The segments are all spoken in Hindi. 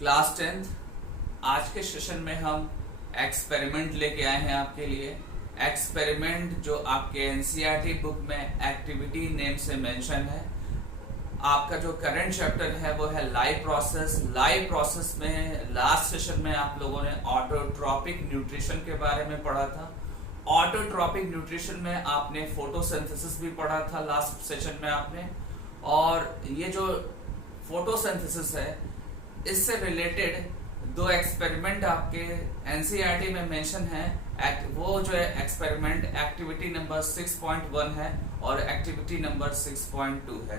Class 10th। आज के सेशन में हम एक्सपेरिमेंट लेके आए हैं आपके लिए। एक्सपेरिमेंट जो आपके एनसीईआरटी बुक में एक्टिविटी नेम से मेंशन है। आपका जो करंट चैप्टर है वो है लाइव प्रोसेस। लाइव प्रोसेस में लास्ट सेशन में आप लोगों ने ऑटोट्रॉपिक न्यूट्रिशन के बारे में पढ़ा था। ऑटोट्रॉपिक न्यूट्रिशन में आपने फोटोसिंथेसिस भी पढ़ा था लास्ट सेशन में आपने। और ये जो फोटोसिंथेसिस है इससे रिलेटेड दो एक्सपेरिमेंट आपके एनसीईआरटी में मेंशन है। वो जो है एक्सपेरिमेंट एक्टिविटी नंबर 6.1 है और एक्टिविटी नंबर 6.2 है।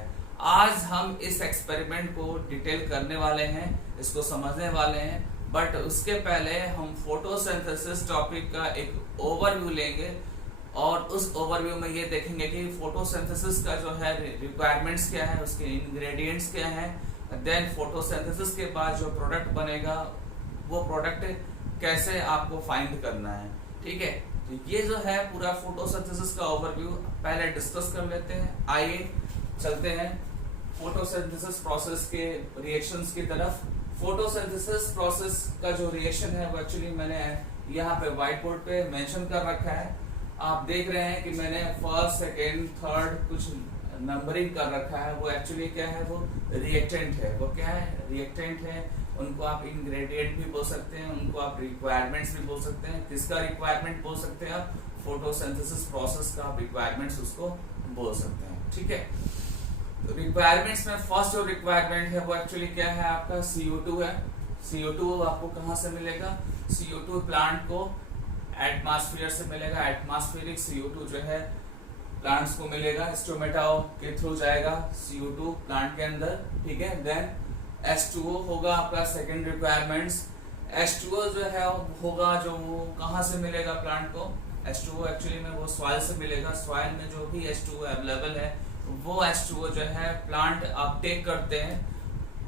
आज हम इस एक्सपेरिमेंट को डिटेल करने वाले हैं, इसको समझने वाले हैं। बट उसके पहले हम फोटोसिंथेसिस टॉपिक का एक ओवरव्यू लेंगे और उस ओवरव्यू में ये देखेंगे कि फोटोसिंथेसिस का जो है रिक्वायरमेंट्स क्या है, उसके इंग्रेडिएंट्स क्या है। देन फोटोसिंथेसिस के बाद जो प्रोडक्ट बनेगा वो प्रोडक्ट कैसे आपको फाइंड करना है। ठीक है, तो ये जो है पूरा फोटोसिंथेसिस का ओवरव्यू पहले डिस्कस कर लेते हैं। आइए चलते हैं फोटोसिंथेसिस प्रोसेस के रिएक्शंस की तरफ। फोटोसिंथेसिस प्रोसेस का जो रिएक्शन है वो एक्चुअली मैंने यहाँ पे व्हाइट बोर्ड पे मेंशन कर रखा है। आप देख रहे हैं कि मैंने फर्स्ट, सेकेंड, थर्ड कुछ नंबरिंग कर रखा है। वो एक्चुअली क्या है, वो रिएक्टेंट है। वो क्या है, रिएक्टेंट है। उनको आप इंग्रेडिएंट भी बोल सकते हैं, उनको आप रिक्वायरमेंट्स भी बोल सकते हैं। किसका रिक्वायरमेंट बोल सकते हैं आप, फोटोसिंथेसिस प्रोसेस का रिक्वायरमेंट्स उसको बोल सकते हैं। ठीक है, तो रिक्वायरमेंट्स में फर्स्ट जो रिक्वायरमेंट है वो एक्चुअली क्या है, आपका CO2 है। CO2 आपको कहाँ से मिलेगा, CO2 प्लांट को एटमॉस्फेयर से मिलेगा। एटमॉस्फेरिक CO2 जो है प्लांट्स को मिलेगा, स्टोमेटा के थ्रू जाएगा CO2 प्लांट के अंदर। ठीक है, देन H2O होगा आपका सेकेंड रिक्वायरमेंट्स। H2O जो है होगा जो कहाँ से मिलेगा प्लांट को, H2O एक्चुअली में वो सॉइल से मिलेगा। सॉइल में जो भी H2O अवेलेबल है वो H2O जो है प्लांट अपटेक करते हैं,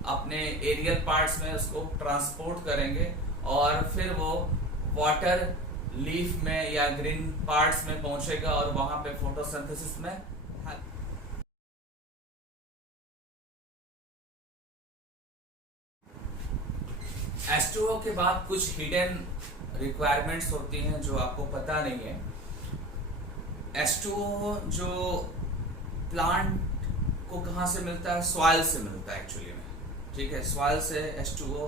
अपने एरियल पार्ट्स में उसको ट्रांसपोर्ट करेंगे और फिर वो वाटर लीफ में या ग्रीन पार्ट्स में पहुंचेगा और वहां पे फोटोसिंथेसिस में H2O के बाद कुछ हिडन रिक्वायरमेंट्स होती हैं जो आपको पता नहीं है। H2O जो प्लांट को कहां से मिलता है, सॉइल से मिलता है एक्चुअली में। ठीक है, सॉइल से H2O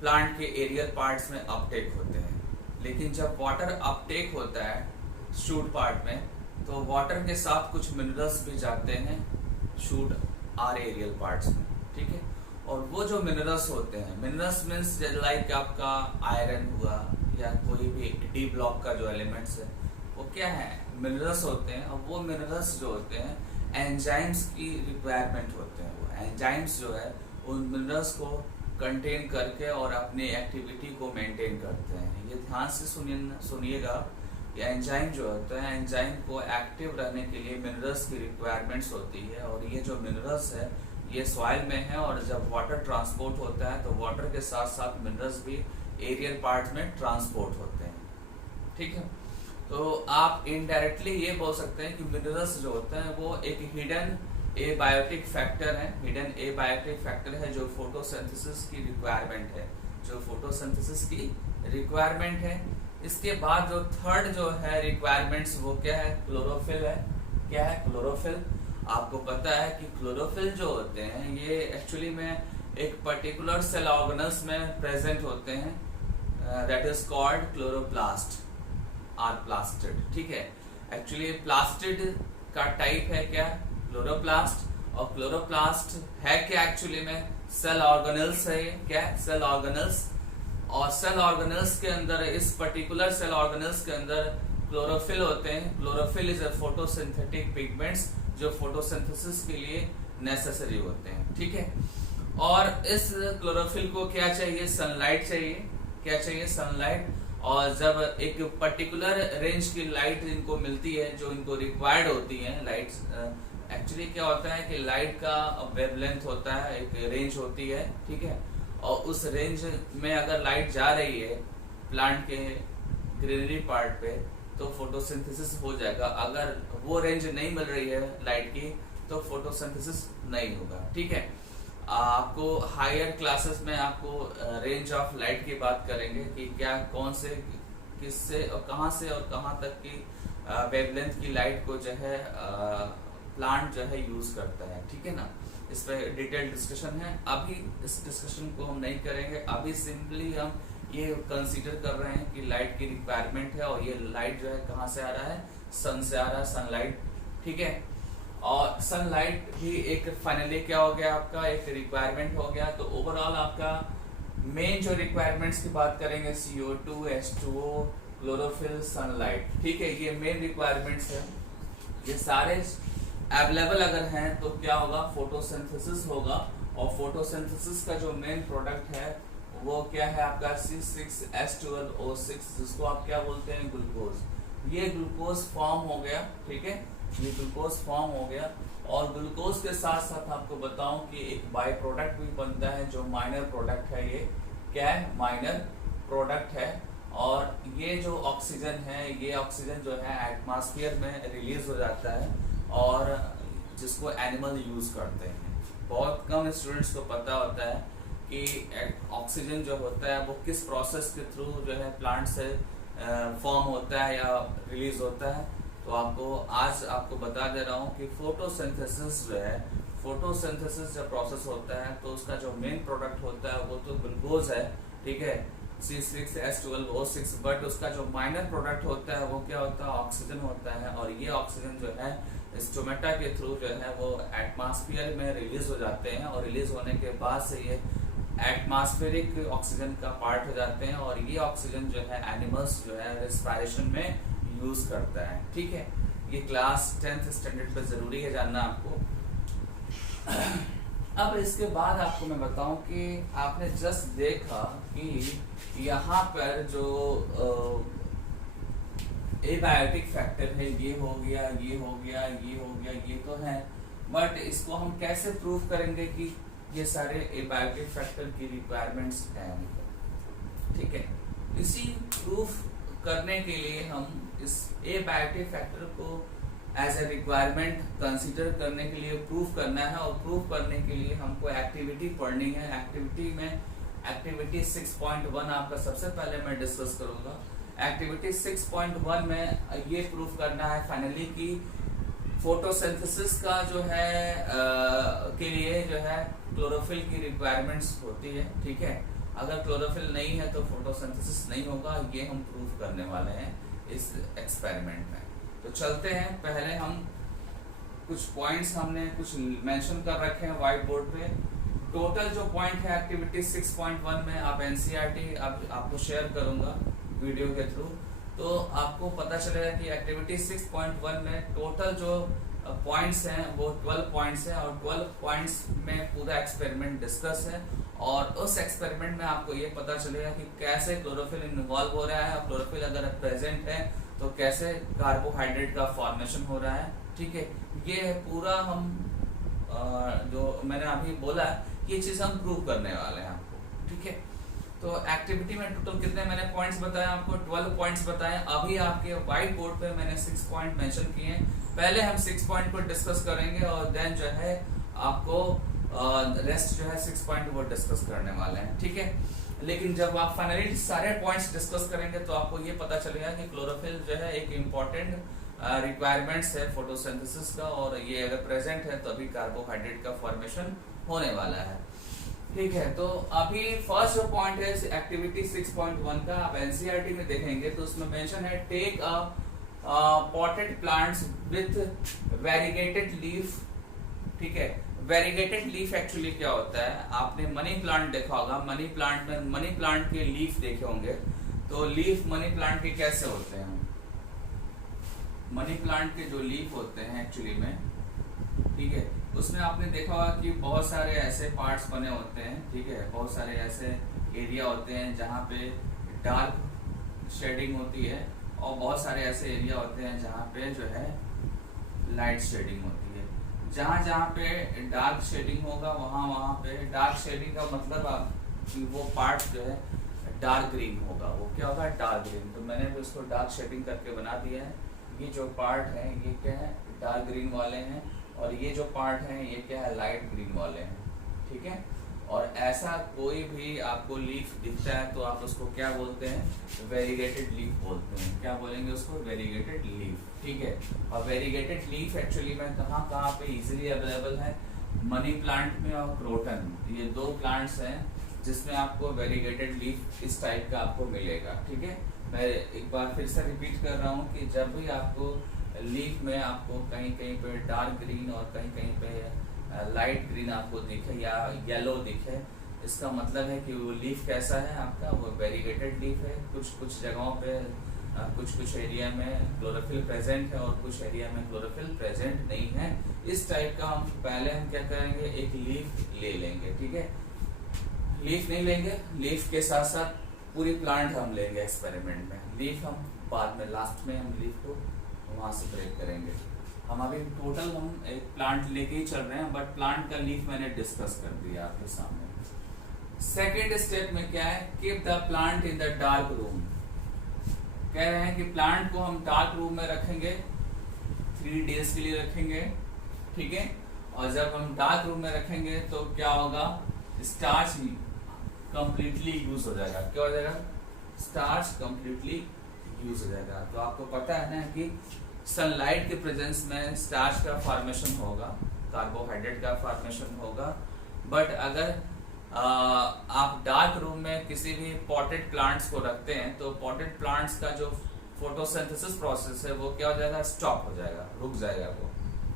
प्लांट के एरियल पार्ट्स में अपटेक होते हैं। लेकिन जब वाटर अपटेक होता है शूट पार्ट में, तो वाटर के साथ कुछ मिनरल्स भी जाते हैं शूट और एरियल पार्ट्स में। ठीक है, और वो जो मिनरल्स होते हैं, मिनरल्स मीन्स लाइक आपका आयरन हुआ या कोई भी डी ब्लॉक का जो एलिमेंट्स है वो क्या है, मिनरल्स होते हैं। और वो मिनरल्स जो होते हैं एंजाइम्स की रिक्वायरमेंट होते हैं। वो एंजाइम्स जो है उन मिनरल्स को कंटेन करके और अपनी एक्टिविटी को मेंटेन करते हैं। ये ध्यान से सुनिएगा, ये एंजाइम जो होता है, एंजाइम को एक्टिव रहने के लिए मिनरल्स की रिक्वायरमेंट्स होती है। और ये जो मिनरल्स है ये सॉइल में है और जब वाटर ट्रांसपोर्ट होता है तो वाटर के साथ साथ मिनरल्स भी एरियल पार्ट में ट्रांसपोर्ट होते हैं। ठीक है, तो आप इनडायरेक्टली ये बोल सकते हैं कि मिनरल्स जो होते हैं वो एक हिडन एबायोटिक फैक्टर है। हिडन एबायोटिक फैक्टर है जो फोटोसिंथेसिस की रिक्वायरमेंट है, जो फोटोसिंथेसिस की रिक्वायरमेंट है। इसके बाद जो थर्ड जो है रिक्वायरमेंट्स वो क्या है, क्लोरोफिल है। क्या है, क्लोरोफिल। आपको पता है कि क्लोरोफिल जो होते हैं ये एक्चुअली में एक पर्टिकुलर सेल ऑर्गेनल्स में प्रेजेंट होते हैं, that is called chloroplast or plastid. ठीक है, एक्चुअली प्लास्टिड का टाइप है क्या, क्लोरोप्लास्ट। और क्लोरोप्लास्ट है क्या, एक्चुअली में सेल ऑर्गेनल्स है। क्या, सेल ऑर्गेनल्स। और सेल ऑर्गेनल्स के अंदर, इस पर्टिकुलर सेल ऑर्गेनल्स के अंदर क्लोरोफिल होते हैं। Chlorophyll is a photosynthetic pigments जो फोटोसिंथेसिस के लिए नेसेसरी होते हैं। ठीक है, और इस क्लोरोफिल को क्या चाहिए, सनलाइट चाहिए। क्या चाहिए, सनलाइट। और जब एक पर्टिकुलर रेंज की लाइट इनको मिलती है जो इनको रिक्वायर्ड होती है लाइट्स, एक्चुअली क्या होता है कि लाइट का वेवलेंथ होता है, एक रेंज होती है। ठीक है, और उस रेंज में अगर लाइट जा रही है प्लांट के ग्रीनरी पार्ट पे तो फोटोसिंथेसिस हो जाएगा। अगर वो रेंज नहीं मिल रही है लाइट की तो फोटोसिंथेसिस नहीं होगा। ठीक है, आपको हायर क्लासेस में आपको रेंज ऑफ लाइट की बात करेंगे कि क्या कौन से किससे और कहाँ तक की वेवलेंथ की लाइट को जो है प्लांट जो है यूज करता है, ठीक है ना। इस पर डिटेल डिस्कशन है, अभी इस डिस्कशन को हम नहीं करेंगे। अभी सिंपली हम ये कंसीडर कर रहे हैं कि लाइट की रिक्वायरमेंट है और ये लाइट जो है कहाँ से आ रहा है, सन से आ रहा है, सनलाइट, ठीक है। और सनलाइट भी एक फाइनली क्या हो गया, आपका एक रिक्वायरमेंट हो गया। तो ओवरऑल आपका मेन जो रिक्वायरमेंट्स की बात करेंगे, CO2, H2O, क्लोरोफिल, सनलाइट, ठीक है, ये मेन रिक्वायरमेंट्स है। ये सारे अवेलेबल अगर हैं तो क्या होगा, फोटोसिंथेसिस होगा। और फोटोसिंथेसिस का जो मेन प्रोडक्ट है वो क्या है आपका C6H12O6, जिसको आप क्या बोलते हैं, ग्लूकोज। ये ग्लूकोज फॉर्म हो गया, ठीक है, ये ग्लूकोज फॉर्म हो गया। और ग्लूकोज के साथ साथ आपको बताऊं कि एक बाय प्रोडक्ट भी बनता है जो माइनर प्रोडक्ट है। ये क्या है, माइनर प्रोडक्ट है। और ये जो ऑक्सीजन है, ये ऑक्सीजन जो है एटमॉस्फेयर में रिलीज हो जाता है और जिसको एनिमल यूज करते हैं। बहुत कम स्टूडेंट्स को पता होता है कि ऑक्सीजन जो होता है वो किस प्रोसेस के थ्रू जो है प्लांट से फॉर्म होता है या रिलीज होता है। तो आज आपको बता दे रहा हूँ कि फोटोसिंथेसिस जो है, फोटोसिंथेसिस जब प्रोसेस होता है तो उसका जो मेन प्रोडक्ट होता है वो तो ग्लूकोज है, ठीक है, C6H12O6। बट उसका जो माइनर प्रोडक्ट होता है वो क्या होता है, ऑक्सीजन होता है। और ये ऑक्सीजन जो है स्टोमेटा के थ्रू जो है वो एटमॉस्फेयर में रिलीज हो जाते हैं। और रिलीज होने के बाद से ये एटमॉस्फेरिक ऑक्सीजन का पार्ट हो जाते हैं। और ये ऑक्सीजन जो है एनिमल्स जो है रेस्पिरेशन में यूज करता है, ठीक है। ये क्लास 10th स्टैंडर्ड पे जरूरी है जानना आपको। अब इसके बाद आपको मैं बताऊं कि आपने जस्ट देखा कि यहाँ पर जो एबायोटिक फैक्टर है, ये हो गया, ये हो गया, ये हो गया, ये तो है। बट इसको हम कैसे प्रूव करेंगे कि ये सारे एबायोटिक फैक्टर की रिक्वायरमेंट्स हैं, ठीक है। इसी प्रूफ करने के लिए हम इस एबायोटिक फैक्टर को एज ए रिक्वायरमेंट कंसीडर करने के लिए प्रूफ करना है। और प्रूफ करने के लिए हमको एक्टिविटी पढ़नी है। एक्टिविटी 6.1 आपका सबसे पहले मैं डिस्कस करूंगा। एक्टिविटी 6.1 में ये प्रूफ करना है फाइनली कि फोटोसिंथेसिस का जो है के लिए जो है क्लोरोफिल की रिक्वायरमेंट्स होती है, ठीक है। अगर क्लोरोफिल नहीं है तो फोटोसिंथेसिस नहीं होगा। ये हम प्रूफ करने वाले हैं इस एक्सपेरिमेंट में। तो चलते हैं, पहले हम कुछ पॉइंट्स हमने कुछ मेंशन कर रखे हैं व्हाइट बोर्ड पे। टोटल जो पॉइंट है एक्टिविटी 6.1 में, आप एनसीईआरटी आपको शेयर करूंगा वीडियो के थ्रू, तो आपको पता चलेगा कि एक्टिविटी 6.1 में टोटल जो पॉइंट्स हैं वो 12 पॉइंट्स हैं। और 12 पॉइंट्स में पूरा एक्सपेरिमेंट डिस्कस है। और उस एक्सपेरिमेंट में आपको ये पता चलेगा कि कैसे क्लोरोफिल इन्वॉल्व हो रहा है। और क्लोरोफिल अगर प्रेजेंट है तो कैसे कार्बोहाइड्रेट का फॉर्मेशन हो रहा है, ठीक है। ये पूरा हम जो मैंने अभी बोला ये चीज हम प्रूव करने वाले हैं आपको, ठीक है। तो एक्टिविटी में टोटल कितने मैंने पॉइंट्स बताए आपको, 12 पॉइंट्स बताए। अभी आपके व्हाइट बोर्ड पे मैंने 6 पॉइंट मेंशन किए हैं। पहले हम 6 पॉइंट को डिस्कस करेंगे और देन जो है आपको रेस्ट जो है 6 पॉइंट वो डिस्कस करने वाले हैं, ठीक है। लेकिन जब आप फाइनली सारे पॉइंट्स डिस्कस करेंगे तो आपको ये पता चलेगा कि क्लोरोफिल जो है एक इम्पॉर्टेंट रिक्वायरमेंट्स है फोटोसिंथेसिस का। और ये अगर प्रेजेंट है तो अभी कार्बोहाइड्रेट का फॉर्मेशन होने वाला है, ठीक है। तो अभी फर्स्ट जो पॉइंट है एक्टिविटी 6.1 का, आप एनसीईआरटी में देखेंगे तो उसमें मेंशन है take potted plants with variegated leaf, ठीक है। वेरीगेटेड लीफ एक्चुअली क्या होता है, आपने मनी प्लांट देखा होगा। मनी प्लांट में मनी प्लांट के लीफ देखे होंगे। तो लीफ मनी प्लांट के कैसे होते हैं, मनी प्लांट के जो लीफ होते हैं एक्चुअली में, ठीक है, उसमें आपने देखा होगा कि बहुत सारे ऐसे पार्ट्स बने होते हैं, ठीक है। बहुत सारे ऐसे एरिया होते हैं जहाँ पे डार्क शेडिंग होती है और बहुत सारे ऐसे एरिया होते हैं जहाँ पे जो है लाइट शेडिंग होती है। जहाँ पे डार्क शेडिंग होगा वहाँ पे डार्क शेडिंग का मतलब आप वो पार्ट जो है डार्क ग्रीन होगा। वो क्या होगा, डार्क ग्रीन। तो मैंने भी उसको डार्क शेडिंग करके बना दिया है। ये जो पार्ट है ये क्या है, डार्क ग्रीन वाले हैं। और ये जो पार्ट है ये क्या है, लाइट ग्रीन वाले हैं, ठीक है। और ऐसा कोई भी आपको लीफ दिखता है तो आप उसको क्या बोलते हैं, वेरीगेटेड लीफ बोलते हैं। क्या बोलेंगे उसको, वेरीगेटेड लीफ, ठीक है। और वेरीगेटेड लीफ एक्चुअली में कहाँ कहाँ पे इजीली अवेलेबल है, मनी प्लांट में और क्रोटन, ये दो प्लांट्स हैं जिसमें आपको वेरीगेटेड लीफ इस टाइप का आपको मिलेगा, ठीक है। मैं एक बार फिर से रिपीट कर रहा हूँ कि जब भी आपको लीफ में आपको कहीं कहीं पे डार्क ग्रीन और कहीं कहीं पे लाइट ग्रीन आपको दिखे या येलो दिखे, इसका मतलब है कि वो लीफ कैसा है आपका, वो वेरीगेटेड लीफ है। कुछ कुछ जगहों पे कुछ एरिया में क्लोरोफिल प्रेजेंट है और कुछ एरिया में क्लोरोफिल प्रेजेंट नहीं है। इस टाइप का हम पहले हम क्या करेंगे, एक लीफ ले लेंगे, ठीक है। लीफ नहीं लेंगे, लीफ के साथ साथ पूरी प्लांट हम लेंगे एक्सपेरिमेंट में। लीफ हम बाद में लास्ट में हम लीफ को वहां से ब्रेक करेंगे। हम अभी टोटल हम एक प्लांट लेके ही चल रहे हैं, बट प्लांट का लीफ मैंने डिस्कस कर दिया आपके सामने। सेकेंड स्टेप में क्या है, keep the plant in the dark room. कह रहे हैं कि प्लांट को हम डार्क रूम में रखेंगे, 3 डेज के लिए रखेंगे, ठीक है। और जब हम डार्क रूम में रखेंगे तो क्या होगा, स्टार्च कंप्लीटली यूज हो जाएगा। क्या हो जाएगा, स्टार्च कंप्लीटली यूज हो जाएगा। तो आपको पता है ना कि सनलाइट के प्रेजेंस में स्टार्च का फॉर्मेशन होगा, कार्बोहाइड्रेट का फॉर्मेशन होगा। बट अगर आप डार्क रूम में किसी भी पॉटेड प्लांट्स को रखते हैं तो पॉटेड प्लांट्स का जो फोटोसिंथेसिस प्रोसेस है वो क्या हो जाएगा, स्टॉप हो जाएगा, रुक जाएगा वो,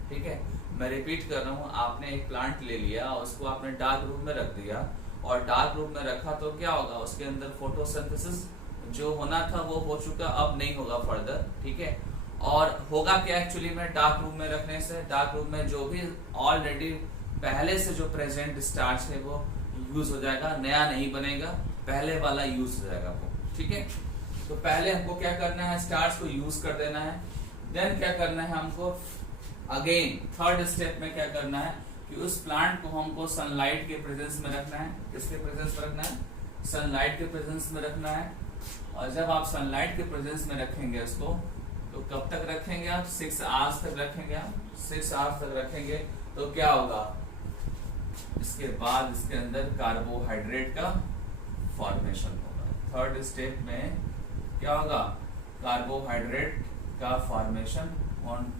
ठीक है। मैं रिपीट कर रहा हूँ, आपने एक प्लांट ले लिया, उसको आपने डार्क रूम में रख दिया और डार्क रूम में रखा तो क्या होगा, उसके अंदर फोटोसिंथेसिस जो होना था वो हो चुका, अब नहीं होगा फर्दर, ठीक है। और होगा क्या एक्चुअली में, डार्क रूम में रखने से डार्क रूम में जो भी ऑलरेडी पहले से जो प्रेजेंट स्टार्च है वो यूज हो जाएगा, नया नहीं बनेगा, पहले वाला यूज हो जाएगा वो, ठीक है। तो पहले हमको क्या करना है, स्टार्च को यूज कर देना है। देन क्या करना है हमको, अगेन थर्ड स्टेप में क्या करना है कि उस प्लांट को हमको सनलाइट के प्रेजेंस में रखना है। किसके प्रेजेंस में रखना है, सनलाइट के प्रेजेंस में रखना है। और जब आप सनलाइट के प्रेजेंस में रखेंगे उसको, तो कब तक रखेंगे आप, 6 आवर्स तक रखेंगे आप, 6 आवर्स तक रखेंगे। तो क्या होगा, इसके बाद इसके अंदर कार्बोहाइड्रेट का फॉर्मेशन होगा। थर्ड स्टेप में क्या होगा, कार्बोहाइड्रेट का फॉर्मेशन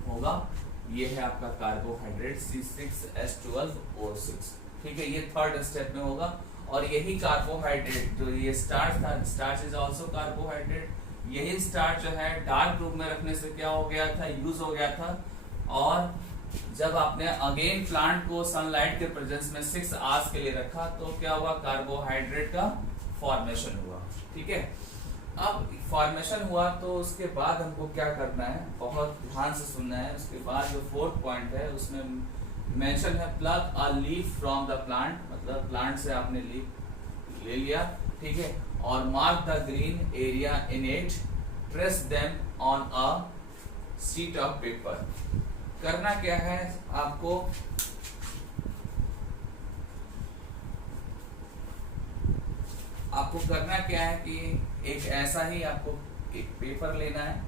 होगा। ये है आपका कार्बोहाइड्रेट C6H12O6, ठीक है। ये थर्ड स्टेप में होगा। और यही कार्बोहाइड्रेट जो ये स्टार्च था, स्टार्च इज आल्सो कार्बोहाइड्रेट, यही स्टार्च जो है डार्क रूम में रखने से क्या हो गया था, यूज हो गया था। और जब आपने अगेन प्लांट को सनलाइट के प्रेजेंस में 6 आवर्स के लिए रखा तो क्या हुआ, कार्बोहाइड्रेट का फॉर्मेशन हुआ, ठीक है। अब फॉर्मेशन हुआ तो उसके बाद हमको क्या करना है, बहुत ध्यान से सुनना है। उसके बाद जो 4th पॉइंट है उसमें मेंशन है, plug a leaf from the plant, मतलब प्लांट से आपने लीफ ले लिया, ठीक है। और mark the green area in it, press them on a sheet of paper. करना क्या है आपको, करना क्या है कि एक ऐसा ही आपको एक पेपर लेना है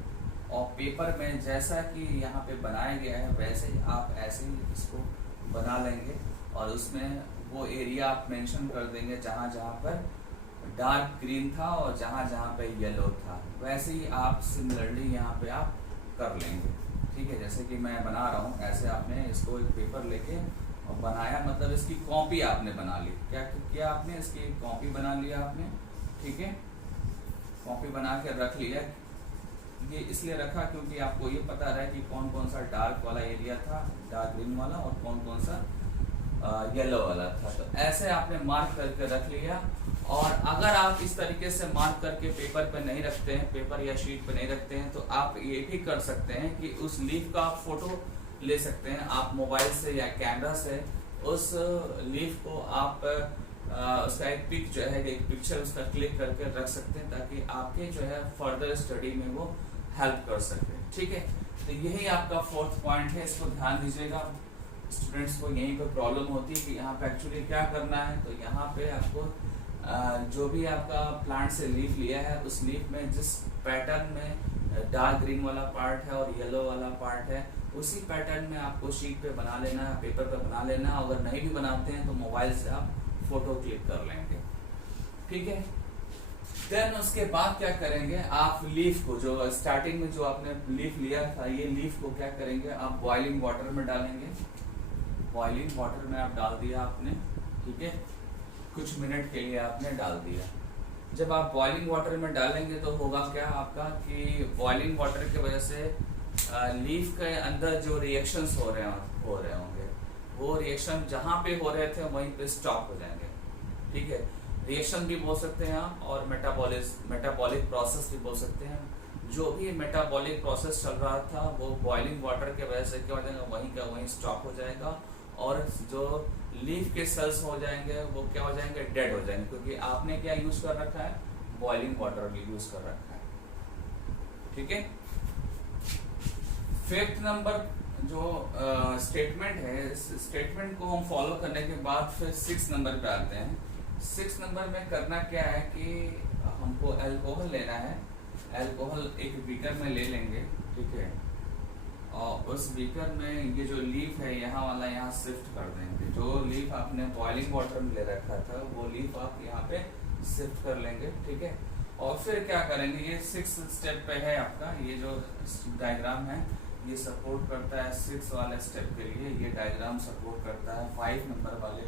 और पेपर में जैसा कि यहाँ पे बनाया गया है वैसे ही आप ऐसे ही इसको बना लेंगे और उसमें वो एरिया आप मेंशन कर देंगे जहाँ जहाँ पर डार्क ग्रीन था और जहाँ जहाँ पे येलो था, वैसे ही आप सिमिलरली यहाँ पे आप कर लेंगे, ठीक है। जैसे कि मैं बना रहा हूँ, ऐसे आपने इसको एक पेपर लेके और बनाया, मतलब इसकी कॉपी आपने बना ली। क्या किया आपने, इसकी कॉपी बना लिया आपने, ठीक है। कॉपी बना के रख लिया, ये इसलिए रखा क्योंकि आपको ये पता रहे कि कौन कौन सा डार्क वाला एरिया था, डार्क ग्रीन वाला, और कौन कौन सा येलो वाला था। तो ऐसे आपने मार्क करके रख लिया। और अगर आप इस तरीके से मार्क करके पेपर पे नहीं रखते हैं, पेपर या शीट पे नहीं रखते हैं, तो आप ये भी कर सकते हैं कि उस लीफ का आप फोटो ले सकते हैं। आप मोबाइल से या कैमरा से उस लीफ को आप उसका एक पिक जो है, एक पिक्चर उसका क्लिक करके रख सकते हैं ताकि आपके जो है फर्दर स्टडी में वो हेल्प कर सके, ठीक है। तो यही आपका 4th पॉइंट है, इसको ध्यान दीजिएगा। स्टूडेंट्स को यहीं पे प्रॉब्लम होती है कि यहाँ पे एक्चुअली क्या करना है। तो यहाँ पे आपको जो भी आपका प्लांट से लीफ लिया है उस लीफ में जिस पैटर्न में डार्क ग्रीन वाला पार्ट है और येलो वाला पार्ट है उसी पैटर्न में आपको शीट पे बना लेना है, पेपर पे बना लेना। अगर नहीं भी बनाते हैं तो मोबाइल से आप फोटो क्लिक कर लेंगे, ठीक है। देन उसके बाद क्या करेंगे, आप लीफ को, जो स्टार्टिंग में जो आपने लीफ लिया था, ये लीफ को क्या करेंगे, आप बॉइलिंग वाटर में डालेंगे। बॉइलिंग वाटर में आप डाल दिया आपने, ठीक है, कुछ मिनट के लिए आपने डाल दिया। जब आप बॉइलिंग वाटर में डालेंगे तो होगा क्या आपका कि बॉइलिंग वाटर की वजह से लीफ के अंदर जो रिएक्शंस हो रहे होंगे, वो रिएक्शन जहाँ पे हो रहे थे वहीं पे स्टॉप हो जाएंगे, ठीक है। रिएक्शन भी बोल सकते हैं आप, और मेटाबॉलिक प्रोसेस भी बोल सकते हैं। जो भी मेटाबॉलिक प्रोसेस चल रहा था वो बॉइलिंग वाटर के वजह से क्या हो जाएगा, वहीं का वहीं स्टॉप हो जाएगा, और जो लीफ के सेल्स हो जाएंगे वो क्या हो जाएंगे, डेड हो जाएंगे, क्योंकि आपने क्या यूज कर रखा है, बॉइलिंग वाटर यूज कर रखा है, ठीक है। फिफ्थ नंबर जो स्टेटमेंट है, इस स्टेटमेंट को हम फॉलो करने के बाद फिर 6 नंबर पे आते हैं। 6 नंबर में करना क्या है कि हमको अल्कोहल लेना है। अल्कोहल एक बीकर में ले लेंगे, ठीक है, और उस बीकर में ये जो लीफ है यहाँ वाला यहाँ शिफ्ट कर देंगे। जो लीफ आपने बॉइलिंग वाटर में ले रखा था वो लीफ आप यहाँ पे शिफ्ट कर लेंगे, ठीक है। और फिर क्या करेंगे, ये 6 स्टेप पे है आपका, ये जो डायग्राम है ये सपोर्ट करता है 6 वाले स्टेप के लिए, ये डायग्राम सपोर्ट करता है 5 नंबर वाले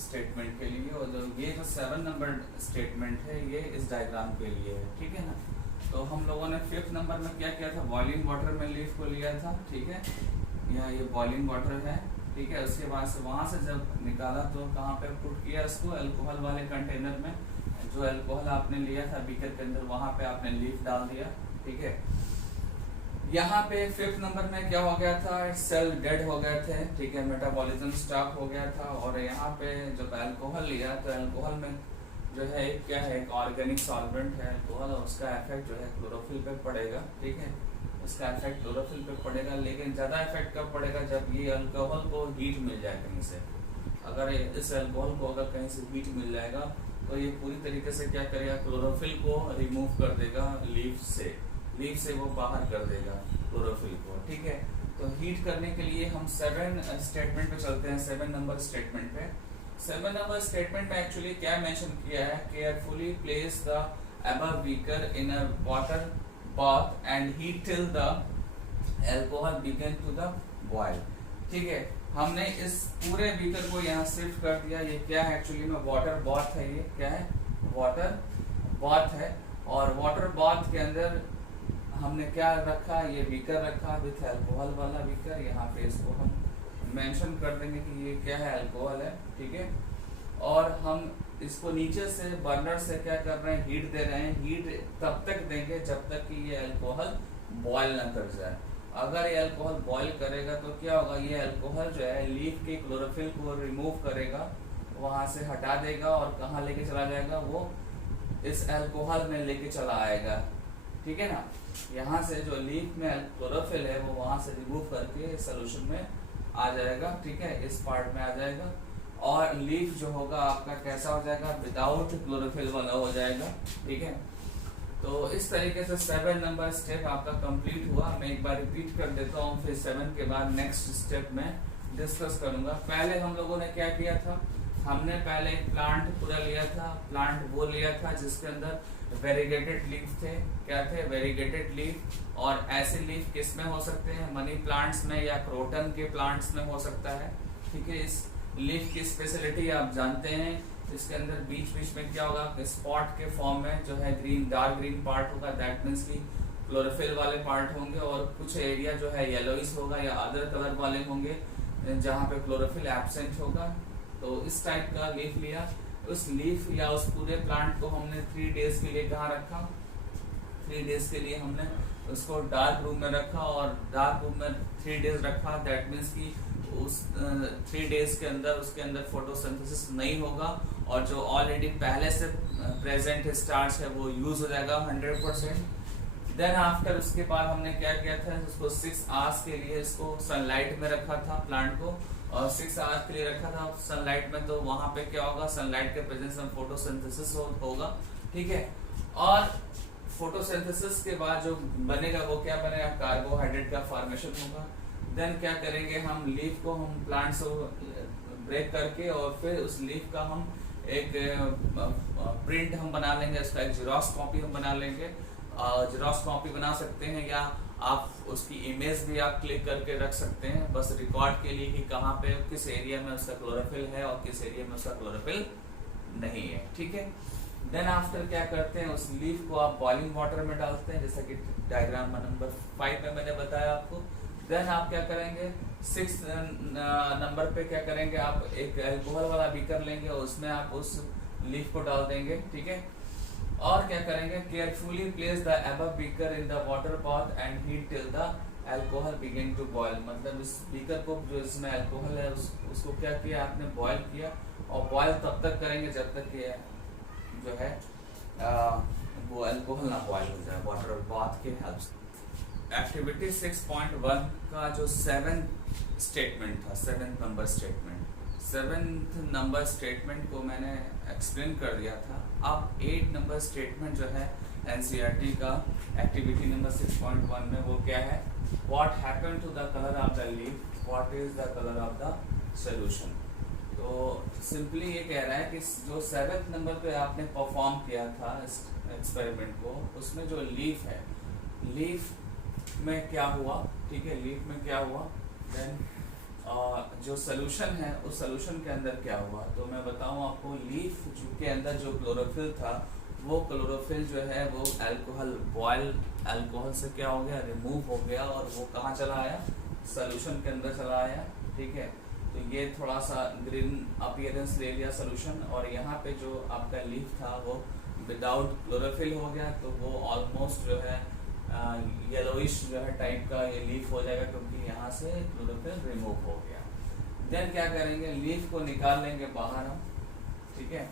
स्टेटमेंट के लिए, और ये जो 7 नंबर स्टेटमेंट है ये इस डायग्राम के लिए है, ठीक है ना। तो हम लोगों ने 5th नंबर में क्या किया था, बॉइलिंग वाटर में लीफ को लिया था, ठीक है, यहाँ ये बॉइलिंग वाटर है, ठीक है। उसके बाद से वहां से जब निकाला तो कहाँ पे पुट किया इसको, अल्कोहल वाले कंटेनर में। जो अल्कोहल आपने लिया था बीकर के अंदर, वहां पे आपने लीफ डाल दिया, ठीक है। यहाँ पे 5th नंबर में क्या हो गया था, सेल डेड हो गए थे, ठीक है, मेटाबॉलिज्म स्टॉप हो गया था। और यहाँ पे जब अल्कोहल लिया तो अल्कोहल में जो है क्या है, एक ऑर्गेनिक सॉल्वेंट है अल्कोहल, और उसका इफेक्ट जो है क्लोरोफिल पे पड़ेगा, ठीक है, उसका इफेक्ट क्लोरोफिल पे पड़ेगा। लेकिन ज्यादा इफेक्ट कब पड़ेगा, जब ये अल्कोहल को हीट मिल जाए कहीं से। अगर इस अल्कोहल को अगर कहीं से हीट मिल जाएगा तो ये पूरी तरीके से क्या करेगा, क्लोरोफिल को रिमूव कर देगा लीफ से वो बाहर कर देगा क्लोरोफिल को, ठीक है। तो हीट करने के लिए हम 7 स्टेटमेंट पे चलते हैं, 7 नंबर स्टेटमेंट पे। 7 नंबर स्टेटमेंट में एक्चुअली क्या मेंशन किया है, carefully place the above beaker in a water bath and heat till the alcohol begin to the boil, ठीक है। हमने इस पूरे बीकर को यहाँ शिफ्ट कर दिया। ये क्या है, एक्चुअली में वाटर बाथ है, ये क्या है, वाटर बाथ है। और वाटर बाथ के अंदर हमने क्या रखा, ये बीकर रखा विथ अल्कोहल वाला बीकर। यहाँ पे इसको हम मेंशन कर देंगे कि ये क्या है, अल्कोहल है, ठीक है। और हम इसको नीचे से बर्नर से क्या कर रहे हैं, हीट दे रहे हैं। हीट तब तक देंगे जब तक कि ये अल्कोहल बॉयल ना कर जाए। अगर ये अल्कोहल बॉयल करेगा तो क्या होगा, ये अल्कोहल जो है लीफ के क्लोरोफिल को रिमूव करेगा, वहां से हटा देगा, और कहाँ लेके चला जाएगा, वो इस अल्कोहल में लेके चला आएगा, ठीक है ना। यहाँ से जो लीफ में क्लोरोफिल है वो वहां से रिमूव करके सोल्यूशन में आ जाएगा, ठीक है, इस पार्ट में आ जाएगा। और लीफ जो होगा आपका कैसा हो जाएगा, विदाउट क्लोरोफिल वाला हो जाएगा, ठीक है। तो इस तरीके से 7 नंबर स्टेप आपका कंप्लीट हुआ। मैं एक बार रिपीट कर देता हूँ, फिर 7 के बाद नेक्स्ट स्टेप में डिस्कस करूंगा। पहले हम लोगों ने क्या किया था, हमने पहले एक प्लांट पूरा लिया था। प्लांट वो लिया था जिसके अंदर वेरीगेटेड लीफ थे। क्या थे, वेरीगेटेड लीफ। और ऐसे लीफ किस में हो सकते हैं, मनी प्लांट्स में या क्रोटन के प्लांट्स में हो सकता है, ठीक है। इस लीफ की स्पेशलिटी आप जानते हैं, इसके अंदर बीच बीच में क्या होगा, स्पॉट के फॉर्म में जो है ग्रीन, डार्क ग्रीन पार्ट होगा, दैट मीन्स की क्लोरोफिल वाले पार्ट होंगे। और कुछ एरिया जो है येलोइश होगा या अदर कलर वाले होंगे जहाँ पे क्लोरोफिल एब्सेंट होगा। तो इस टाइप का लीफ लिया। उस लीफ या उस पूरे प्लांट को हमने 3 डेज के लिए कहाँ रखा, 3 डेज के लिए हमने उसको डार्क रूम में रखा। और डार्क रूम में 3 डेज रखा, दैट मीन्स की उस 3 डेज के अंदर उसके अंदर फोटोसिंथेसिस नहीं होगा, और जो ऑलरेडी पहले से प्रेजेंट स्टार्च है वो यूज हो जाएगा 100%। देन आफ्टर उसके बाद हमने क्या किया था, उसको 6 आवर्स के लिए इसको सनलाइट में रखा था प्लांट को, और 6 आवर्स के लिए रखा था सनलाइट में। तो वहां पे क्या होगा, सनलाइट के प्रेजेंस में फोटोसिंथेसिस होगा, ठीक है। और फोटोसिंथेसिस के बाद जो बनेगा वो क्या बनेगा, कार्बोहाइड्रेट का फॉर्मेशन होगा। देन क्या करेंगे, हम लीफ को हम प्लांट से ब्रेक करके और फिर उस लीफ का हम एक प्रिंट हम बना लेंगे, उसका एक जेरॉक्स कॉपी हम बना लेंगे। जेरॉक्स कॉपी बना सकते हैं या आप उसकी इमेज भी आप क्लिक करके रख सकते हैं, बस रिकॉर्ड के लिए कि कहाँ पे किस एरिया में उसका क्लोरोफिल है और किस एरिया में उसका क्लोरोफिल नहीं है। ठीक है, देन आफ्टर क्या करते हैं, उस लीफ को आप बॉइलिंग वाटर में डालते हैं, जैसा कि डायग्राम नंबर 5 में मैंने बताया आपको। देन आप क्या करेंगे, 6 नंबर पे क्या करेंगे, आप एक अल्कोहल वाला बीकर लेंगे और उसमें आप उस लीफ को डाल देंगे। ठीक है, और क्या करेंगे, carefully place the above beaker in the water pot and heat till the alcohol begin to boil. मतलब इस बीकर को जो इसमें अल्कोहल है उसको क्या किया आपने, बॉयल किया, और बॉयल तब तक करेंगे जब तक कि जो है वो अल्कोहल ना बॉयल हो जाए वाटर बाथ के हेल्प से। एक्टिविटी 6.1 का जो 7th स्टेटमेंट था, 7th number statement, 7th number statement को मैंने एक्सप्लेन कर दिया था। अब 8 नंबर स्टेटमेंट जो है एनसीईआरटी का एक्टिविटी नंबर 6.1 में, वो क्या है, what happened to the colour of the leaf, what is the colour of the solution. तो सिंपली ये कह रहा है कि जो 7th नंबर पे आपने परफॉर्म किया था इस एक्सपेरिमेंट को, उसमें जो लीफ है, लीफ में क्या हुआ, ठीक है, लीफ में क्या हुआ, देन जो सोल्यूशन है उस सोल्यूशन के अंदर क्या हुआ। तो मैं बताऊं आपको, लीफ के अंदर जो क्लोरोफिल था, वो क्लोरोफिल जो है वो अल्कोहल, बॉयल अल्कोहल से क्या हो गया, रिमूव हो गया, और वो कहाँ चला आया, सोल्यूशन के अंदर चला आया। ठीक है, तो ये थोड़ा सा ग्रीन अपीयरेंस ले लिया सोल्यूशन, और यहाँ पे जो आपका लीफ था वो विदाउट क्लोरोफिल हो गया, तो वो ऑलमोस्ट जो है येलोइश जो है टाइप का ये लीफ हो जाएगा, क्योंकि यहाँ से क्लोरोफिल रिमूव हो गया। देन क्या करेंगे, लीफ को निकाल लेंगे बाहर हम। ठीक है,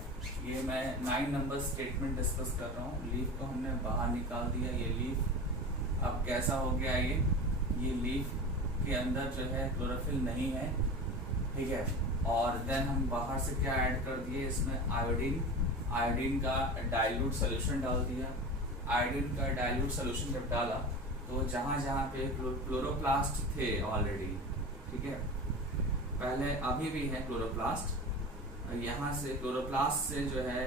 ये मैं 9 नंबर स्टेटमेंट डिस्कस कर रहा हूँ। लीफ को हमने बाहर निकाल दिया, ये लीफ अब कैसा हो गया, ये लीफ के अंदर जो है क्लोरोफिल नहीं है। ठीक है, और देन हम बाहर से क्या ऐड कर दिए, इसमें आयोडीन का डाइल्यूट सोल्यूशन डाल दिया। आयोडीन का डाइल्यूट सोल्यूशन जब डाला तो जहाँ जहाँ पे क्लोरोप्लास्ट थे ऑलरेडी, ठीक है, पहले अभी भी है क्लोरोप्लास्ट, यहाँ से क्लोरोप्लास्ट से जो है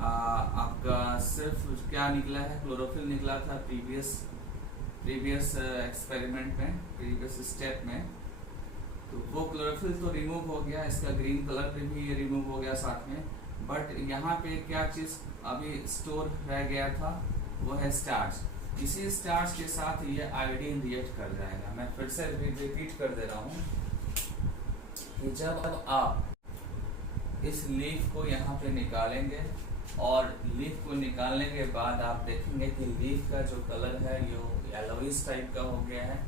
आपका सिर्फ क्या निकला है, क्लोरोफिल निकला था प्रीवियस एक्सपेरिमेंट में, प्रीवियस स्टेप में। तो वो क्लोरोफिल तो रिमूव हो गया, इसका ग्रीन कलर भी रिमूव हो गया साथ में, बट यहाँ पे क्या चीज़ अभी स्टोर रह गया था, वो है स्टार्च। इसी स्टार्च के साथ ये आयोडीन रिएक्ट कर जाएगा। मैं फिर से रिपीट कर दे रहा हूँ कि जब आप इस लीफ को यहाँ पे निकालेंगे, और लीफ को निकालने के बाद आप देखेंगे कि लीफ का जो कलर है ये येलोइश टाइप का हो गया है,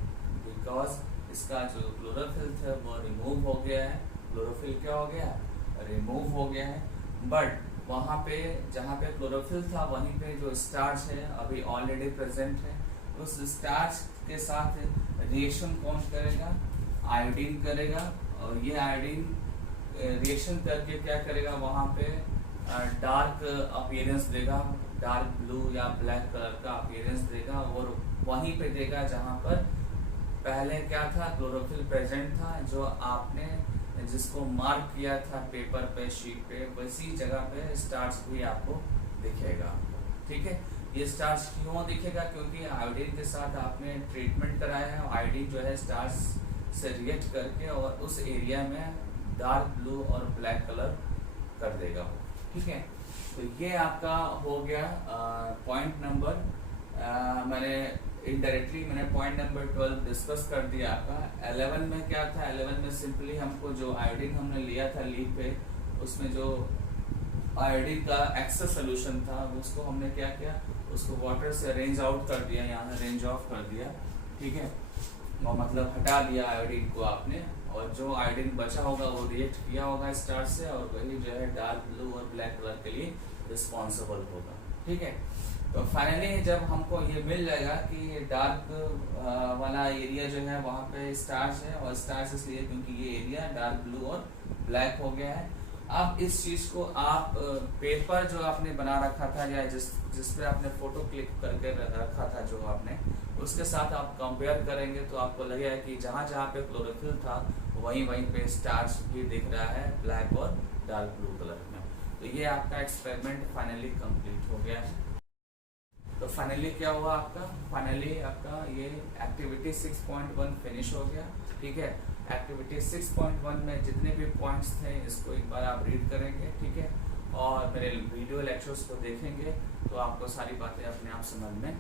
बिकॉज इसका जो क्लोरोफिल था वो रिमूव हो गया है। क्लोरोफिल क्या हो गया, रिमूव हो गया है, बट वहाँ पे जहाँ पे क्लोरोफिल था वहीं पे जो स्टार्च है अभी ऑलरेडी प्रेजेंट है। उस स्टार्च के साथ रिएक्शन कौन करेगा, आयोडीन करेगा, और ये आयोडीन रिएक्शन करके क्या करेगा, वहाँ पे डार्क अपीयरेंस देगा, डार्क ब्लू या ब्लैक कलर का अपीयरेंस देगा, और वहीं पे देगा जहाँ पर पहले क्या था, क्लोरोफिल प्रेजेंट था, जो आपने जिसको मार्क किया था पेपर पे, शीट पे, वैसी जगह पे स्टार्च भी आपको दिखेगा। ठीक है, ये स्टार्च क्यों दिखेगा, क्योंकि आयोडीन के साथ आपने ट्रीटमेंट कराया है, आयोडीन जो है स्टार्च से रिएक्ट करके और उस एरिया में डार्क ब्लू और ब्लैक कलर कर देगा। ठीक है, तो ये आपका हो गया पॉइंट नंबर, मैंने इनडायरेक्टली मैंने पॉइंट नंबर 12 डिस्कस कर दिया आपका। 11 में क्या था, 11 में सिंपली हमको जो आयोडीन हमने लिया था लीफ पे, उसमें जो आयोडीन का एक्सेस सोल्यूशन था उसको हमने क्या किया, उसको वाटर से रेंज आउट कर दिया, यहाँ रेंज ऑफ कर दिया। ठीक है, और मतलब हटा दिया आयोडीन को आपने, और जो आयोडीन बचा होगा वो रिएक्ट किया होगा स्टार्च से, और वही जो है डार्क ब्लू और ब्लैक कलर के लिए रिस्पॉन्सिबल होगा। ठीक है, तो फाइनली जब हमको ये मिल जाएगा कि डार्क वाला एरिया जो है वहाँ पे स्टार्च है, और स्टार्च इसलिए क्योंकि ये एरिया डार्क ब्लू और ब्लैक हो गया है। अब इस चीज़ को आप पेपर जो आपने बना रखा था, या जिस पे आपने फोटो क्लिक करके रखा था जो आपने, उसके साथ आप कंपेयर करेंगे तो आपको लगेगा कि जहाँ जहाँ पे क्लोरोफिल था वहीं वहीं पे स्टार्च भी दिख रहा है ब्लैक और डार्क ब्लू कलर में। तो ये आपका एक्सपेरिमेंट फाइनली कंप्लीट हो गया है। तो फाइनली क्या हुआ आपका, फाइनली आपका ये एक्टिविटी 6.1 फिनिश हो गया। ठीक है, एक्टिविटी 6.1 में जितने भी पॉइंट्स थे इसको एक बार आप रीड करेंगे। ठीक है, और मेरे वीडियो लेक्चर्स को देखेंगे तो आपको सारी बातें अपने आप समझ में